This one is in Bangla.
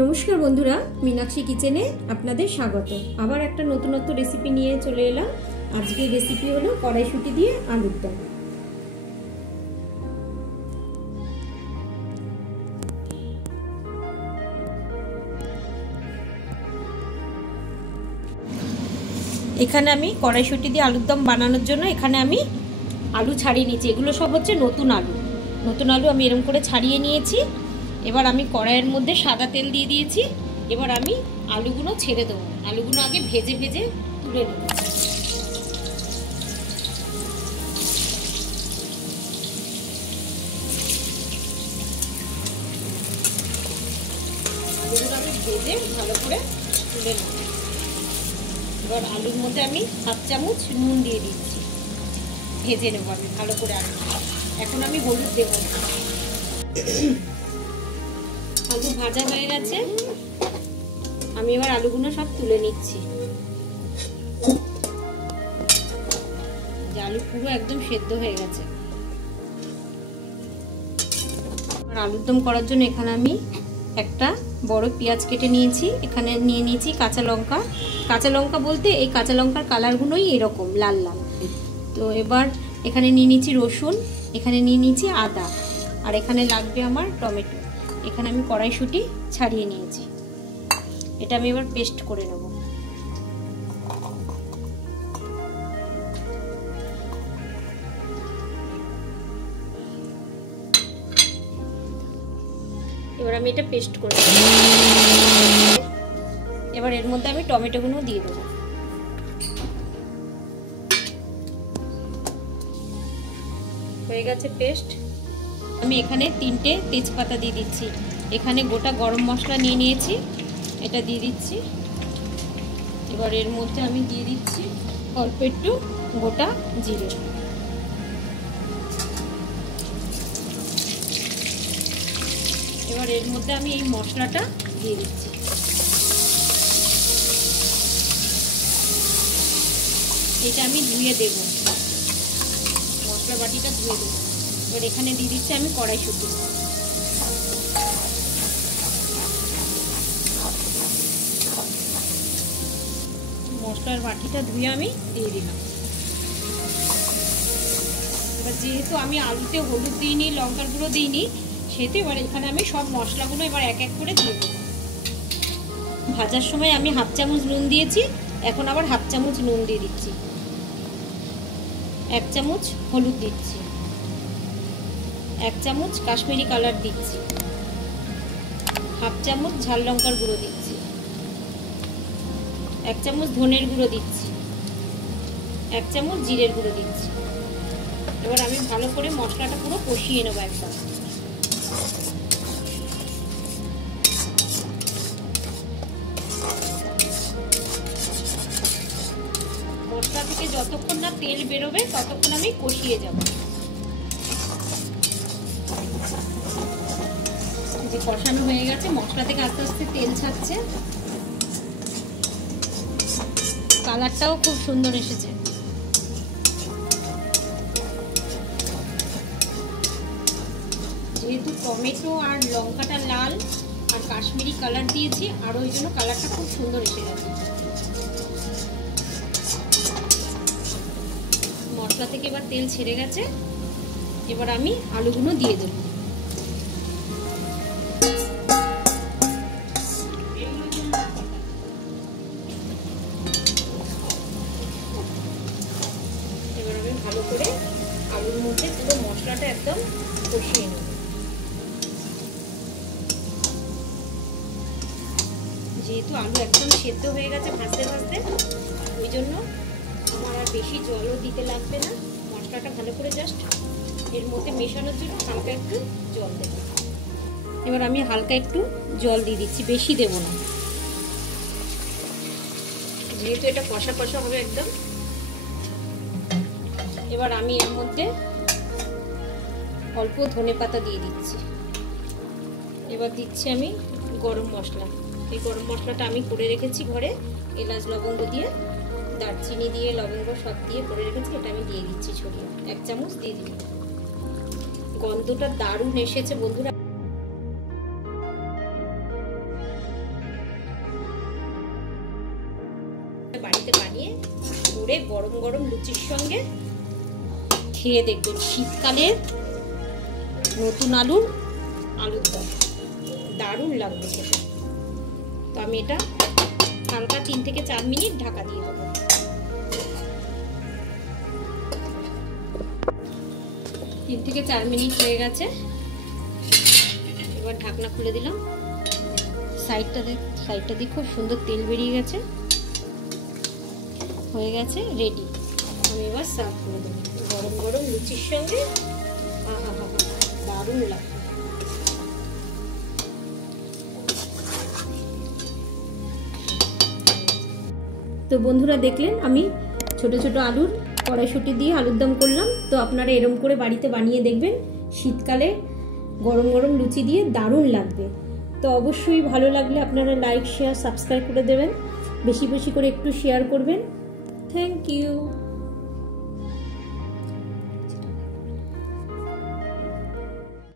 নমস্কার বন্ধুরা, মীনাক্ষী কিচেনে আপনাদের স্বাগত। আবার একটা নতুনত্ব রেসিপি নিয়ে চলে এলাম। আজকের রেসিপি হলো কড়াইশুঁটি দিয়ে আলুর দম। এখানে আমি কড়াইশুঁটি দিয়ে আলুর দম বানানোর জন্য এখানে আমি আলু ছাড়িয়ে নিয়েছি। এগুলো সব হচ্ছে নতুন আলু আমি এরকম করে ছাড়িয়ে নিয়েছি। এবার আমি কড়াইয়ের মধ্যে সাদা তেল দিয়ে দিয়েছি। এবার আমি আলুগুলো ছেড়ে দেবো। আলুগুলো আগে ভেজে ভেজে তুলে নেব। আলুগুলো আমি ভেজে ভালো করে তুলে নেব। এবার আলুর মধ্যে আমি 1/2 চামচ নুন দিয়ে দিচ্ছি। ভেজে নেব আমি ভালো করে আলু। এখন আমি হলুদ দেবো। আলু ভাজা হয়ে গেছে, আমি এবার আলুগুলো সব তুলে নিচ্ছি। আলু পুরো একদম সেদ্ধ হয়ে গেছে। আলুর দম করার জন্য এখানে আমি একটা বড় পেঁয়াজ কেটে নিয়েছি। এখানে নিয়ে নিয়েছি কাঁচা লঙ্কা বলতে এই কাঁচা লঙ্কার কালারগুলোই এরকম লাল লাল। তো এবার এখানে নিয়ে নিয়েছি রসুন, এখানে নিয়ে নিয়েছি আদা, আর এখানে লাগবে আমার টমেটো। এখানে আমি কড়াইশুঁটি ছাড়িয়ে নিয়েছি। এটা আমি এবার পেস্ট করে নেব। এবার আমি এটা পেস্ট করে নেব। এবার এর মধ্যে আমি টমেটোগুলো দিয়ে দেবো। হয়ে গেছে পেস্ট। আমি এখানে 3টে তেজপাতা দিয়ে দিচ্ছি। এখানে গোটা গরম মশলা নিয়ে নিয়েছি, এটা দিয়ে দিচ্ছি। এবার এর মধ্যে আমি দিয়ে দিচ্ছি অল্প একটু গোটা জিরে। এবার এর মধ্যে আমি এই মশলাটা দিয়ে দিচ্ছি। এটা আমি ধুয়ে দেব, মশলা বাটিটা ধুয়ে দেবো। এবার এখানে দিয়ে দিচ্ছি আমি কড়াইশুঁটি। মশলার বাটিটা ধুয়ে আমি দিয়ে দিলাম। এবার যেহেতু আমি আলুতে হলুদ দিইনি, লঙ্কার গুঁড়ো দিইনি, সেহেতু এবার এখানে আমি সব মশলাগুলো এবার এক এক করে দিয়ে দেবো। ভাজার সময় আমি 1/2 চামচ নুন দিয়েছি, এখন আবার 1/2 চামচ নুন দিয়ে দিচ্ছি। 1 চামচ হলুদ দিচ্ছি, 1 চামচ কাশ্মীরি কালার দিচ্ছি, 1/2 চামচ ঝাল লঙ্কার গুঁড়ো দিচ্ছি, 1 চামচ ধনের গুঁড়ো দিচ্ছি, 1 চামচ জিরের গুঁড়ো দিচ্ছি। এবার আমি ভালো করে মশলাটা পুরো কষিয়ে নেবো একদম। মশলা থেকে যতক্ষণ না তেল বেরোবে ততক্ষণ আমি কষিয়ে যাব। যে কষানো হয়ে গেছে, মশলা থেকে আস্তে আস্তে তেল ছাড়ছে, কালারটাও খুব সুন্দর এসেছে। যেহেতু টমেটো আর লঙ্কাটা লাল আর কাশ্মীরি কালার দিয়েছি, আর ওই জন্য কালারটা খুব সুন্দর এসে গেছে। মশলা থেকে এবার তেল ছেড়ে গেছে। এবার আমি আলুগুলো দিয়ে দেব। এবার আমি ভালো করে আলুর মধ্যে পুরো মশলাটা একদম কষিয়ে নেব। যেহেতু আলু একদম সেদ্ধ হয়ে গেছে ভাজতে ভাজতে, ওই জন্য আমার আর বেশি জলও দিতে লাগবে না। মশলাটা ভালো করে জাস্ট এর মধ্যে মেশানোর জন্য হালকা একটু জল দেব। এবার আমি হালকা একটু জল দিয়ে দিচ্ছি, বেশি দেব না, যেহেতু এটা কষা কষা হবে একদম। এবার আমি এর মধ্যে অল্প ধনেপাতা দিয়ে দিচ্ছি। এবার দিচ্ছি আমি গরম মশলা। এই গরম মশলাটা আমি করে রেখেছি ঘরে, এলাচ লবঙ্গ দিয়ে, দারচিনি দিয়ে, লবঙ্গ সব দিয়ে করে রেখেছি। এটা আমি দিয়ে দিচ্ছি ছড়িয়ে, 1 চামচ দিয়ে দিলাম। গন্ধটা দারুণ এসেছে বন্ধুরা। লুচির সঙ্গে খেয়ে দেখবেন শীতকালের নতুন আলুর দম দারুণ লাগবে খেতে। তো আমি এটা হালকা 3 থেকে 4 মিনিট ঢাকা দিয়ে দেবো। 3 থেকে 4 মিনিট হয়ে গেছে, এবার ঢাকনা খুলে দিলাম। সাইডটা দিয়ে খুব সুন্দর তেল বেরিয়ে গেছে, হয়ে গেছে রেডি। আমি এবার সার্ভ করে দেবো গরম গরম লুচির সঙ্গে। আহা হা হা, দারুণ লাগবে। তো বন্ধুরা দেখলেন আমি ছোট ছোট আলুর কড়াইশুঁটি দিয়ে আলুর দম করলাম। তো আপনারা এরম করে বাড়িতে বানিয়ে দেখবেন, শীতকালে গরম গরম লুচি দিয়ে দারুণ লাগবে। তো অবশ্যই ভালো লাগলে আপনারা লাইক শেয়ার সাবস্ক্রাইব করে দেবেন, বেশি বেশি করে একটু শেয়ার করবেন। Thank you.